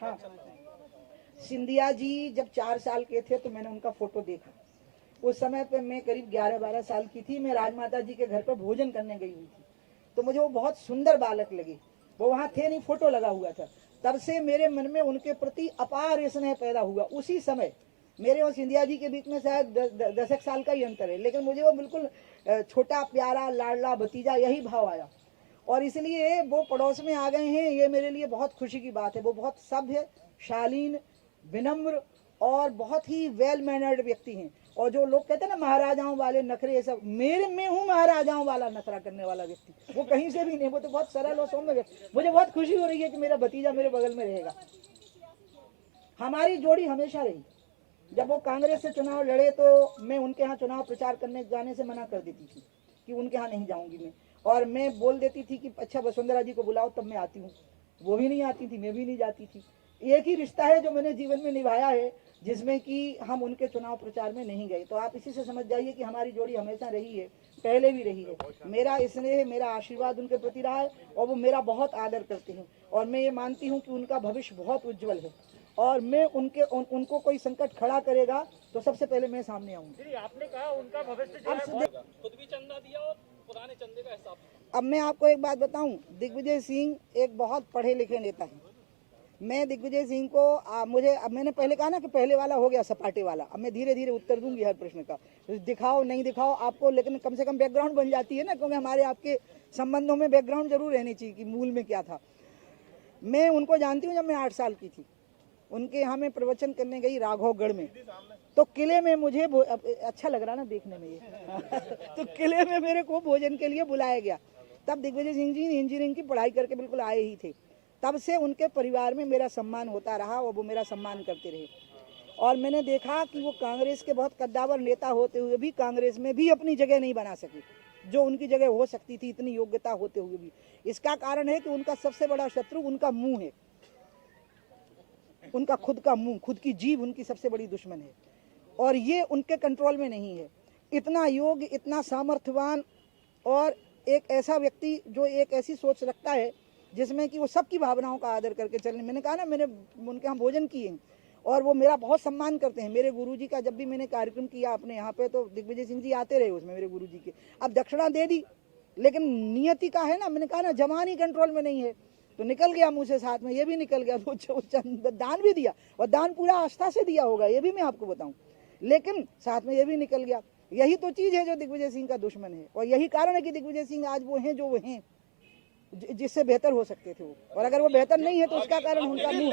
हाँ, सिंधिया जी जब 4 साल के थे तो मैंने उनका फोटो देखा। उस समय पे मैं करीब 11-12 साल की थी। मैं राजमाता जी के घर पर भोजन करने गई हुई थी, तो मुझे वो बहुत सुंदर बालक लगे। वो वहाँ थे नहीं, फोटो लगा हुआ था। तब से मेरे मन में उनके प्रति अपार स्नेह पैदा हुआ। उसी समय मेरे और सिंधिया जी के बीच में शायद 10 साल का ही अंतर है, लेकिन मुझे वो बिल्कुल छोटा प्यारा लाडला भतीजा यही भाव आया, और इसलिए वो पड़ोस में आ गए हैं। ये मेरे लिए बहुत खुशी की बात है। वो बहुत सभ्य, शालीन, विनम्र और बहुत ही वेल मैनर्ड व्यक्ति हैं। और जो लोग कहते हैं ना महाराजाओं वाले नखरे, सब मेरे में हूँ महाराजाओं वाला नखरा करने वाला व्यक्ति। वो कहीं से भी नहीं, वो तो बहुत सरल और सौम्य व्यक्ति। मुझे बहुत खुशी हो रही है कि मेरा भतीजा मेरे बगल में रहेगा। हमारी जोड़ी हमेशा रही। जब वो कांग्रेस से चुनाव लड़े तो मैं उनके यहाँ चुनाव प्रचार करने जाने से मना कर देती थी कि उनके यहाँ नहीं जाऊंगी मैं, और मैं बोल देती थी कि अच्छा वसुंधरा जी को बुलाओ तब मैं आती हूँ। वो भी नहीं आती थी, मैं भी नहीं जाती थी। एक ही रिश्ता है जो मैंने जीवन में निभाया है, जिसमें कि हम उनके चुनाव प्रचार में नहीं गए। तो आप इसी से समझ जाइए कि हमारी जोड़ी हमेशा रही है, पहले भी रही है। मेरा स्नेह, मेरा आशीर्वाद उनके प्रति रहा है, और वो मेरा बहुत आदर करते हैं। और मैं ये मानती हूँ कि उनका भविष्य बहुत उज्जवल है, और मैं उनको कोई संकट खड़ा करेगा तो सबसे पहले मैं सामने आऊंगा। आपने कहा उनका भविष्य जो है, खुद भी चंदा दिया और पुराने चंदे का हिसाब। अब मैं आपको एक बात बताऊं, दिग्विजय सिंह एक बहुत पढ़े लिखे नेता है। मैं दिग्विजय सिंह को अब मैंने पहले कहा ना कि पहले वाला हो गया सपाटे वाला। अब मैं धीरे धीरे उत्तर दूंगी हर प्रश्न का, दिखाओ नहीं दिखाओ आपको, लेकिन कम से कम बैकग्राउंड बन जाती है ना, क्योंकि हमारे आपके संबंधों में बैकग्राउंड जरूर रहनी चाहिए कि मूल में क्या था। मैं उनको जानती हूँ जब मैं 8 साल की थी। उनके यहाँ मैं प्रवचन करने गई राघवगढ़ में, तो किले में मुझे अच्छा लग रहा ना देखने में ये तो किले में मेरे को भोजन के लिए बुलाया गया। तब दिग्विजय सिंह जी इंजीनियरिंग की पढ़ाई करके बिल्कुल आए ही थे। तब से उनके परिवार में मेरा सम्मान होता रहा, और वो मेरा सम्मान करते रहे। और मैंने देखा कि वो कांग्रेस के बहुत कद्दावर नेता होते हुए भी कांग्रेस में भी अपनी जगह नहीं बना सके, जो उनकी जगह हो सकती थी इतनी योग्यता होते हुए भी। इसका कारण है कि उनका सबसे बड़ा शत्रु उनका मुंह है, उनका खुद का मुंह, खुद की जीभ उनकी सबसे बड़ी दुश्मन है, और ये उनके कंट्रोल में नहीं है। इतना योग्य, इतना सामर्थ्यवान, और एक ऐसा व्यक्ति जो एक ऐसी सोच रखता है जिसमें कि वो सबकी भावनाओं का आदर करके चलने। मैंने कहा ना, मैंने उनके यहाँ भोजन किए हैं, और वो मेरा बहुत सम्मान करते हैं। मेरे गुरुजी का जब भी मैंने कार्यक्रम किया अपने यहाँ पे, तो दिग्विजय सिंह जी आते रहे उसमें मेरे गुरुजी के। अब दक्षिणा दे दी, लेकिन नियति का है ना, मैंने कहा ना जवान ही कंट्रोल में नहीं है, तो निकल गया मुँह से, साथ में ये भी निकल गया। तो दान भी दिया, और दान पूरा आस्था से दिया होगा, ये भी मैं आपको बताऊं, लेकिन साथ में ये भी निकल गया। यही तो चीज है जो दिग्विजय सिंह का दुश्मन है, और यही कारण है कि दिग्विजय सिंह आज वो हैं जो वो हैं, जिससे बेहतर हो सकते थे वो। और अगर वो बेहतर नहीं है तो उसका कारण उनका मुंह।